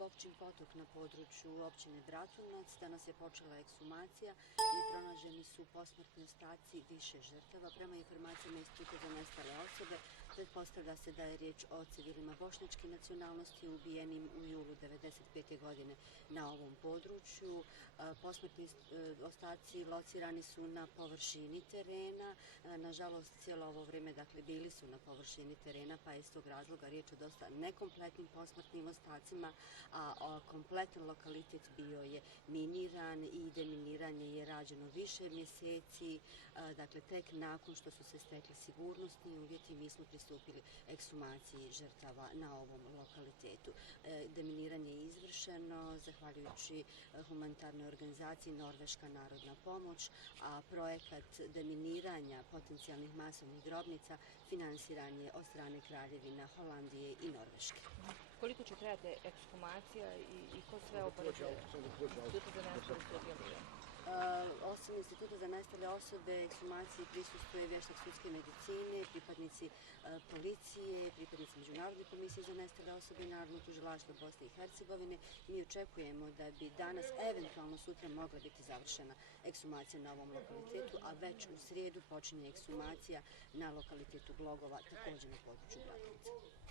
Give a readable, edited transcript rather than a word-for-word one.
Bokčin potok na području općine Bratunac. Danas je počela ekshumacija i pronađeni su posmrtni ostaci više žrtava. Prema informacijama Instituta za nestale osobe, pretpostavlja se da je riječ o civilima bošnjačke nacionalnosti ubijenim u julu 1995. godine na ovom području. Posmrtni ostaci locirani su na površini terena. Nažalost, cijelo ovo vrijeme bili su na površini terena, pa je iz tog razloga riječ o dosta nekompletnim posmrtnim ostacima, a kompletan lokalitet bio je miniran i deminiranje je rađeno više mjeseci. Dakle, tek nakon što su se stekli sigurnosni uvjeti, mi smo pristupili ekshumaciji žrtava na ovom lokalitetu. Deminiranje je izvršeno zahvaljujući humanitarnoj organizaciji Norveška narodna pomoć, a projekat deminiranja potencijalnih masovnih grobnica finansiran je od strane Kraljevina Holandije i Norveške. Koliko će trajati ekshumacija i ko sve obavezuje Instituta za nestale osobe? Osim Instituta za nestale osobe, ekshumaciji prisustuje vještak sudske medicine, pripadnici policije, pripadnici Međunarodne komisije za nestale osobe i Narodno tužilaštvo Bosne i Hercegovine. Mi očekujemo da bi danas, eventualno sutra, mogla biti završena ekshumacija na ovom lokalitetu, a već u srijedu počinje ekshumacija na lokalitetu Glogova, također na području Bratunca.